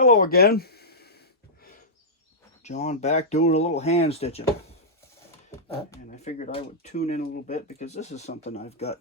Hello again. John back doing a little hand stitching. And I figured I would tune in a little bit because this is something I've got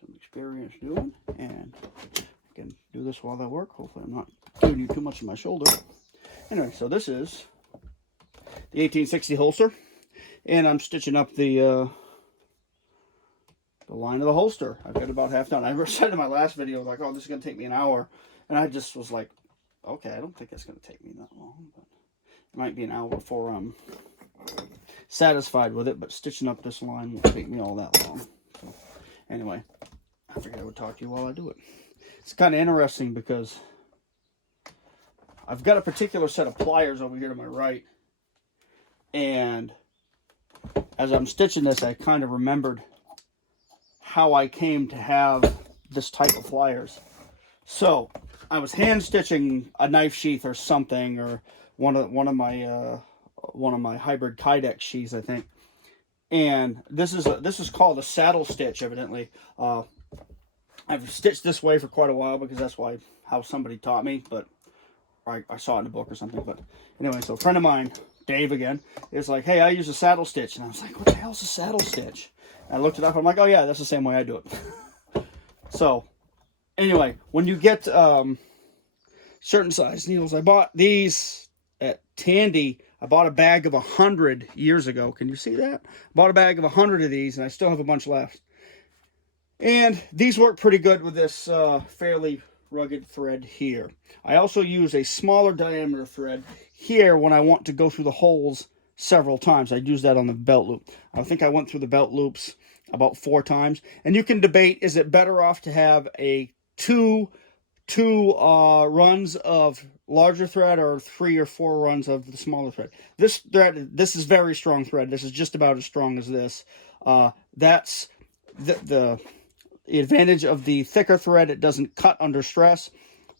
some experience doing. And I can do this while I work. Hopefully I'm not giving you too much of my shoulder. Anyway, so this is the 1860 holster. And I'm stitching up the line of the holster. I've got about half done. I said in my last video, like, oh, this is going to take me an hour. And I just was like, okay, I don't think it's going to take me that long. But it might be an hour before I'm satisfied with it. But stitching up this line won't take me all that long. So anyway, I figured I would talk to you while I do it. It's kind of interesting because I've got a particular set of pliers over here to my right. And as I'm stitching this, I kind of remembered how I came to have this type of pliers. So I was hand stitching a knife sheath or something, or one of my hybrid Kydex sheaths, I think. And this is called a saddle stitch, evidently. I've stitched this way for quite a while because that's how somebody taught me, but I saw it in a book or something. But anyway, so a friend of mine, Dave again, is like, hey, I use a saddle stitch. And I was like, what the hell's a saddle stitch? And I looked it up. I'm like, oh yeah, that's the same way I do it. So anyway, when you get certain size needles, I bought these at Tandy. I bought a bag of 100 years ago. Can you see that? I bought a bag of 100 of these, and I still have a bunch left. And these work pretty good with this fairly rugged thread here. I also use a smaller diameter thread here when I want to go through the holes several times. I use that on the belt loop. I think I went through the belt loops about 4 times. And you can debate, is it better off to have a two runs of larger thread or 3 or 4 runs of the smaller thread? This is very strong thread. This is just about as strong as this. That's the advantage of the thicker thread. It doesn't cut under stress.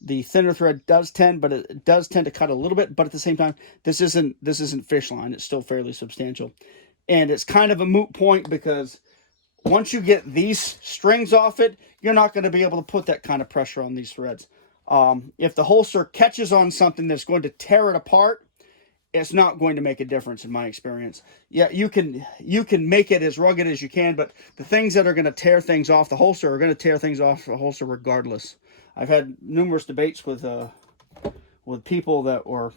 The thinner thread does tend, but it does tend to cut a little bit. But at the same time, this isn't fish line. It's still fairly substantial, and it's kind of a moot point because once you get these strings off it, you're not going to be able to put that kind of pressure on these threads. If the holster catches on something that's going to tear it apart, it's not going to make a difference in my experience. Yeah, you can make it as rugged as you can, but the things that are going to tear things off the holster are going to tear things off the holster regardless. I've had numerous debates with people that were,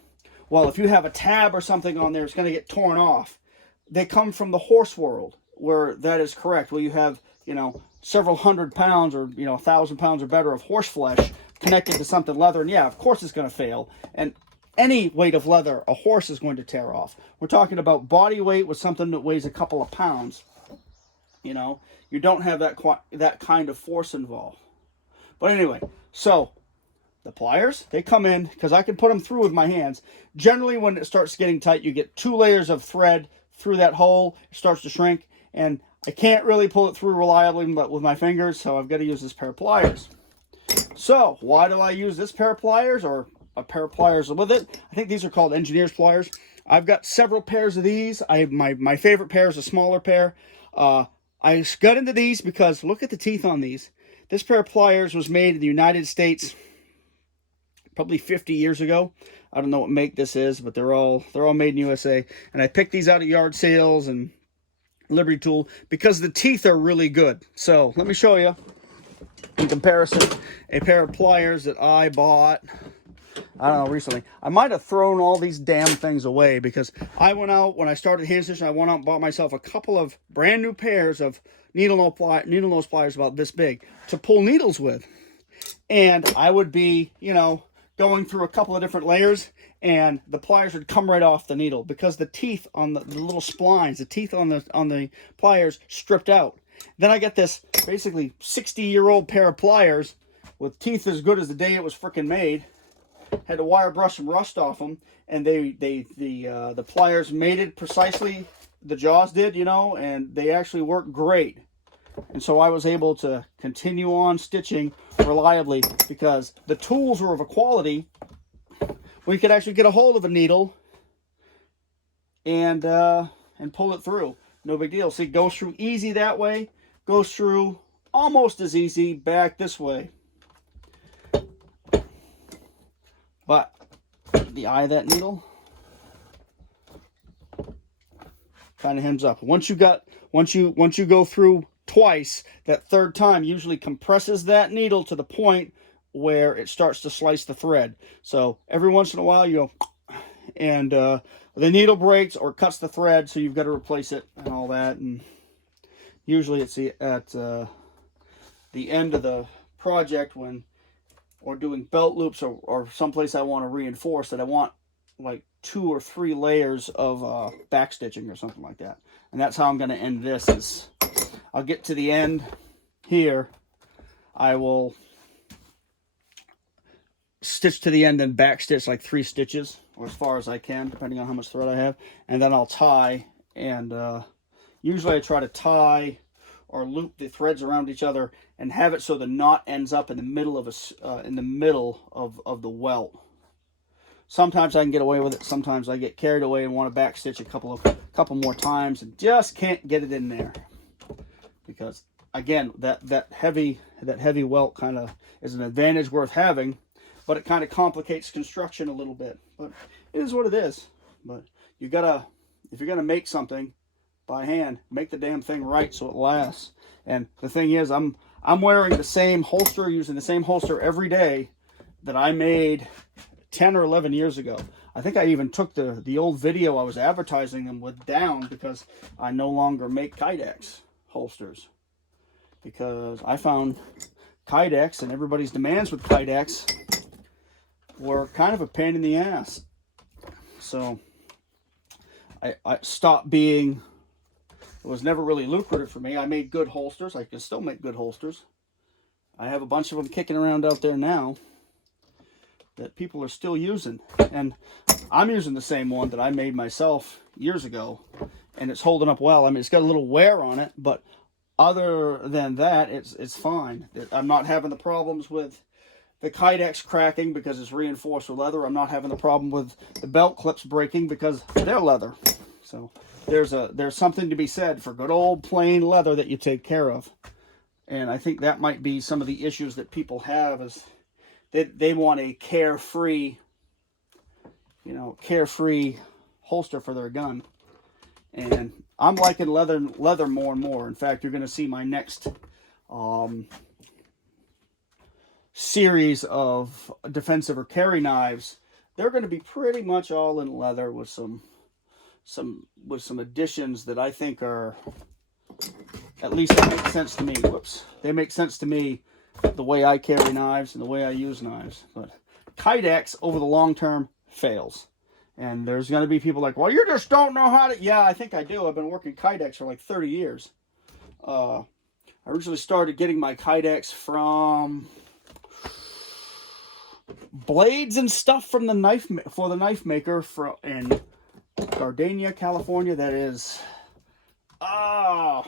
well, if you have a tab or something on there, it's going to get torn off. They come from the horse world where that is correct. Where you have, several hundred pounds or, 1,000 pounds or better of horse flesh connected to something leather. And yeah, of course it's going to fail. And any weight of leather, a horse is going to tear off. We're talking about body weight with something that weighs a couple of pounds. You don't have that kind of force involved. But anyway, so the pliers, they come in because I can put them through with my hands. Generally, when it starts getting tight, you get 2 layers of thread through that hole. It starts to shrink, and I can't really pull it through reliably with my fingers, so I've got to use this pair of pliers. So why do I use this pair of pliers or a pair of pliers with it? I think these are called engineer's pliers. I've got several pairs of these. My favorite pair is a smaller pair. I got into these because look at the teeth on these. This pair of pliers was made in the United States probably 50 years ago. I don't know what make this is, but they're all made in USA. And I picked these out at yard sales and Liberty Tool because the teeth are really good. So let me show you in comparison a pair of pliers that I bought, I don't know, recently. I might have thrown all these damn things away because I went out, when I started hand stitching, I went out and bought myself a couple of brand new pairs of needle nose pliers about this big to pull needles with. And I would be, going through a couple of different layers, and the pliers would come right off the needle because the teeth on the little splines, the teeth on the pliers stripped out. Then I get this basically 60-year-old pair of pliers with teeth as good as the day it was freaking made. Had to wire brush some rust off them, and the pliers mated precisely. The jaws did, and they actually worked great. And so I was able to continue on stitching reliably because the tools were of a quality where you could actually get a hold of a needle and pull it through. No big deal. See, it goes through easy that way, goes through almost as easy back this way. But the eye of that needle kind of hems up. Once you go through twice, that third time usually compresses that needle to the point where it starts to slice the thread. So every once in a while you go, and the needle breaks or cuts the thread, so you've got to replace it and all that. And usually it's at the end of the project when, or doing belt loops, or someplace I want to reinforce that I want like 2 or 3 layers of back stitching or something like that. And that's how I'm going to end this. Is I'll get to the end here, I will stitch to the end and back stitch like 3 stitches, or as far as I can, depending on how much thread I have, and then I'll tie. And usually I try to tie or loop the threads around each other and have it so the knot ends up in the middle of of the welt. Sometimes I can get away with it. Sometimes I get carried away and want to back stitch a couple more times and just can't get it in there, because again, that heavy welt kind of is an advantage worth having, but it kind of complicates construction a little bit. But it is what it is. But you gotta, if you're gonna make something by hand, make the damn thing right so it lasts. And the thing is, I'm wearing the same holster, using the same holster every day that I made 10 or 11 years ago. I think I even took the old video I was advertising them with down, because I no longer make Kydex holsters, because I found Kydex and everybody's demands with Kydex were kind of a pain in the ass. So I stopped being, it was never really lucrative for me. I made good holsters. I can still make good holsters. I have a bunch of them kicking around out there now that people are still using. And I'm using the same one that I made myself years ago, and it's holding up well. I mean, it's got a little wear on it, but other than that, it's fine. I'm not having the problems with the Kydex cracking because it's reinforced with leather. I'm not having the problem with the belt clips breaking because they're leather. So there's something to be said for good old plain leather that you take care of. And I think that might be some of the issues that people have, is they want a carefree holster for their gun. And I'm liking leather more and more. In fact, you're going to see my next series of defensive or carry knives. They're going to be pretty much all in leather with some additions that I think are, at least that makes sense to me. Whoops. They make sense to me, the way I carry knives and the way I use knives. But Kydex over the long term fails. And there's going to be people like, well, you just don't know how to. Yeah, I think I do. I've been working Kydex for like 30 years. I originally started getting my Kydex from blades and stuff from the knife maker in Gardena, California. That is Bob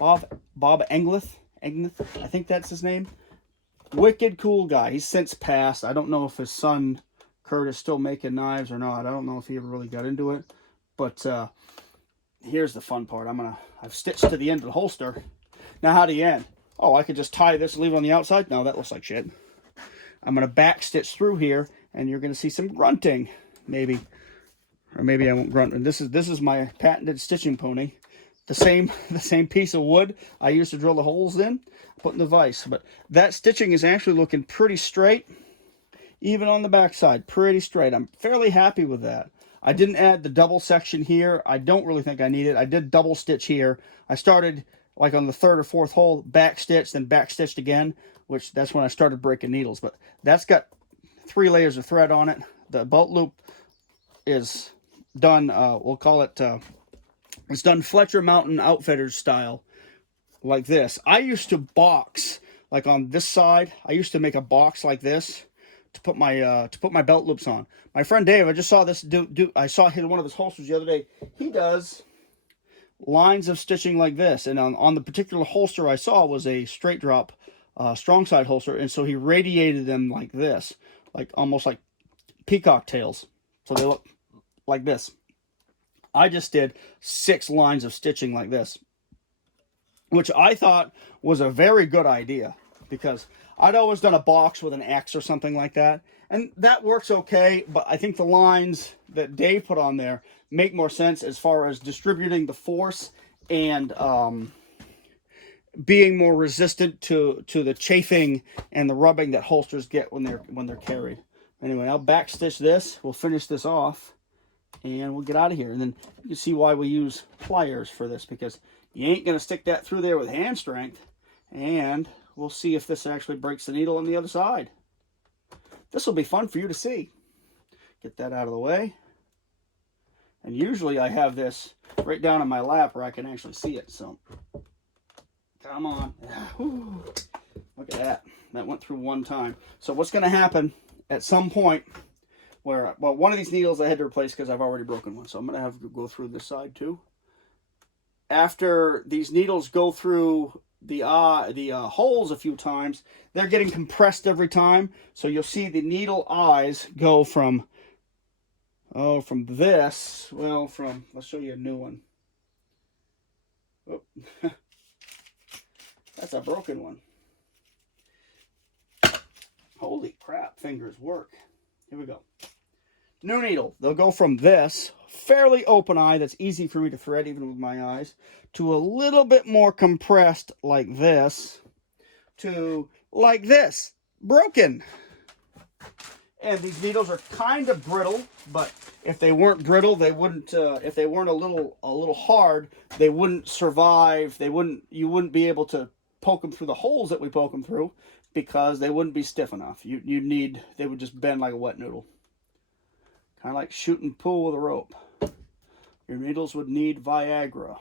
Engleth. I think that's his name. Wicked cool guy. He's since passed. I don't know if his son Kurt is still making knives or not. I don't know if he ever really got into it. But here's the fun part. I've stitched to the end of the holster. Now how do you end? Oh, I could just tie this and leave it on the outside? No, that looks like shit. I'm going to back stitch through here, and you're going to see some grunting, maybe. Or maybe I won't grunt. And this is my patented stitching pony. The same piece of wood I used to drill the holes in, put in the vise. But that stitching is actually looking pretty straight, even on the back side, pretty straight. I'm fairly happy with that. I didn't add the double section here. I don't really think I need it. I did double stitch here. I started like on the 3rd or 4th hole, back stitched, then back stitched again, which that's when I started breaking needles. But that's got 3 layers of thread on it. The bolt loop is done, we'll call it, it's done Fletcher Mountain Outfitters style, like this. I used to box, like on this side, I used to make a box like this to put my belt loops on. My friend Dave, I just saw this I saw him in one of his holsters the other day. He does lines of stitching like this, and on the particular holster I saw was a straight drop strong side holster, and so he radiated them like this, like almost like peacock tails, so they look like this. I just did 6 lines of stitching like this, which I thought was a very good idea. because I'd always done a box with an X or something like that, and that works okay, but I think the lines that Dave put on there make more sense as far as distributing the force and being more resistant to the chafing and the rubbing that holsters get when they're carried. Anyway, I'll back stitch this. We'll finish this off, and we'll get out of here. And then you can see why we use pliers for this, because you ain't gonna stick that through there with hand strength. And we'll see if this actually breaks the needle on the other side. This will be fun for you to see. Get that out of the way. And usually I have this right down in my lap where I can actually see it. So, come on. Whew. Look at that. That went through one time. So what's going to happen at some point where, well, one of these needles I had to replace because I've already broken one. So I'm going to have to go through this side too. After these needles go through the holes a few times, they're getting compressed every time. So you'll see the needle eyes go from, from this, well, let's show you a new one. Oh. That's a broken one. Holy crap, fingers work. Here we go. New needle. They'll go from this fairly open eye that's easy for me to thread even with my eyes, to a little bit more compressed like this, to like this, broken. And these needles are kind of brittle, but if they weren't brittle, they wouldn't. If they weren't a little hard, they wouldn't survive. You wouldn't be able to poke them through the holes that we poke them through, because they wouldn't be stiff enough. They would just bend like a wet noodle. Kind of like shooting pool with a rope. Your needles would need Viagra.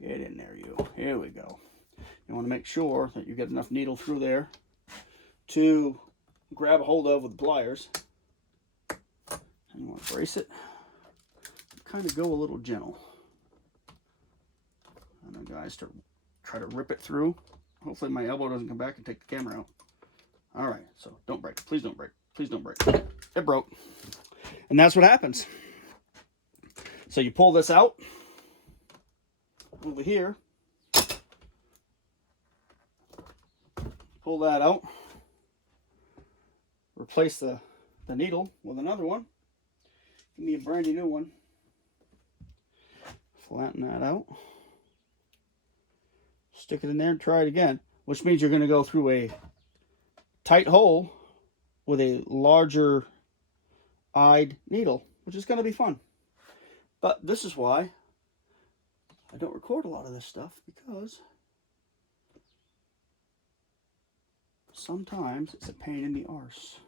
Get in there, you. Here we go. You want to make sure that you get enough needle through there to grab a hold of with the pliers. And you want to brace it. Kind of go a little gentle. And then guys, try to rip it through. Hopefully my elbow doesn't come back and take the camera out. All right, so don't break. Please don't break. Please don't break. It broke. And that's what happens. So you pull this out over here. Pull that out. Replace the needle with another one. Give me a brandy new one. Flatten that out. Stick it in there and try it again, which means you're going to go through a tight hole with a larger eyed needle, which is going to be fun. But this is why I don't record a lot of this stuff, because sometimes it's a pain in the arse.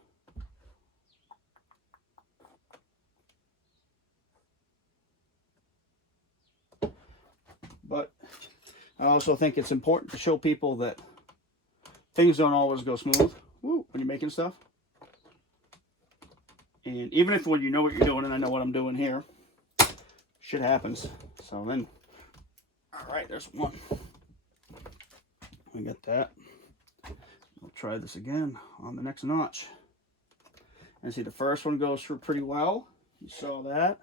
But I also think it's important to show people that things don't always go smooth when you're making stuff. And even if when you know what you're doing, and I know what I'm doing here, shit happens. So then, all right, there's one. We got that. We'll try this again on the next notch. And see, the first one goes through pretty well. You saw that.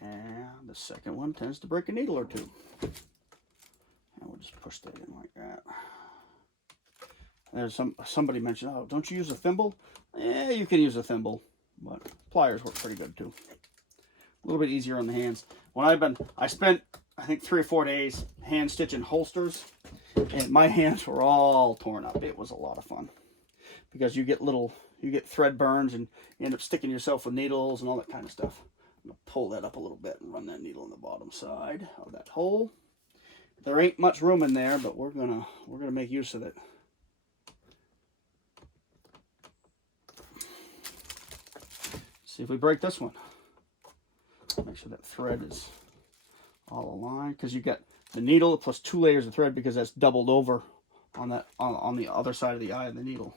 And the second one tends to break a needle or two. And we'll just push that in like that. There's somebody mentioned, oh, don't you use a thimble? Yeah, you can use a thimble, but pliers work pretty good too. A little bit easier on the hands. I spent, I think 3 or 4 days hand stitching holsters, and my hands were all torn up. It was a lot of fun, because you get thread burns, and you end up sticking yourself with needles and all that kind of stuff. I'm gonna pull that up a little bit and run that needle in the bottom side of that hole. There ain't much room in there, but we're gonna make use of it. See if we break this one. Make sure that thread is all aligned, because you got the needle plus 2 layers of thread, because that's doubled over on that on the other side of the eye of the needle.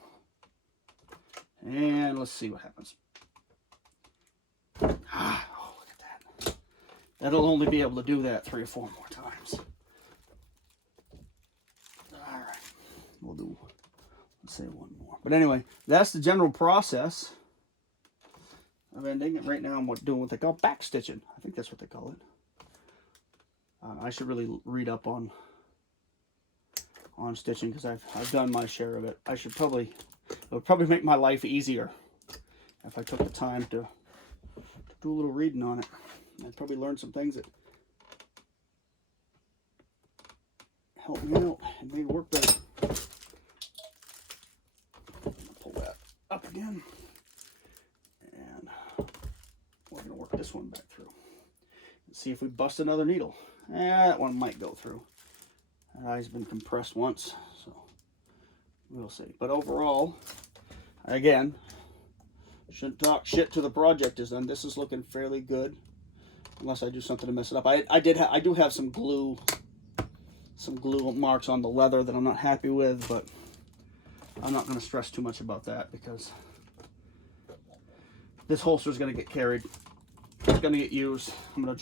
And let's see what happens. Oh, look at that. That'll only be able to do that 3 or 4 more times. All right, we'll do, let's say 1 more. But anyway, that's the general process of ending. And right now I'm doing what they call back stitching. I think that's what they call it. I should really read up on on stitching because I've done my share of it. It would probably make my life easier if I took the time to do a little reading on it. I'd probably learn some things that help me out and made it work better. Pull that up again, and we're going to work this one back through and see if we bust another needle. That one might go through. That eye's been compressed once, so we'll see. But overall, again, shouldn't talk shit till the project is done. This is looking fairly good, unless I do something to mess it up. I do have some glue marks on the leather that I'm not happy with, but I'm not going to stress too much about that because this holster is going to get carried. It's going to get used. I'm going to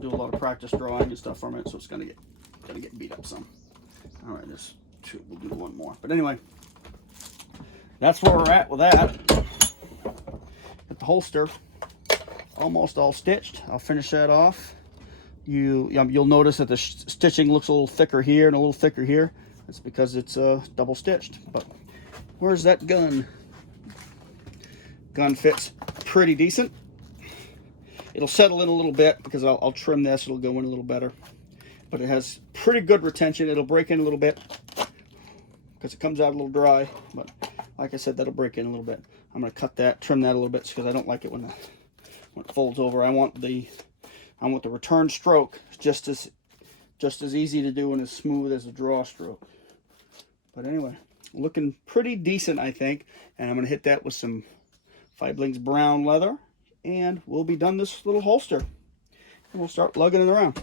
do a lot of practice drawing and stuff from it, so it's going to get beat up some. All right, there's two. We'll do one more. But anyway, that's where we're at with that. Got the holster almost all stitched. I'll finish that off. You'll notice that the stitching looks a little thicker here and a little thicker here. That's because it's double stitched. But where's that gun? Gun fits pretty decent. It'll settle in a little bit because I'll trim this. It'll go in a little better. But it has pretty good retention. It'll break in a little bit because it comes out a little dry. But like I said, that'll break in a little bit. I'm going to cut that, trim that a little bit because I don't like it when it folds over. I want the return stroke just as easy to do and as smooth as a draw stroke. But anyway, looking pretty decent, I think. And I'm going to hit that with some Fiblinks brown leather, and we'll be done this little holster. And we'll start lugging it around.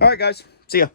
All right, guys. See ya.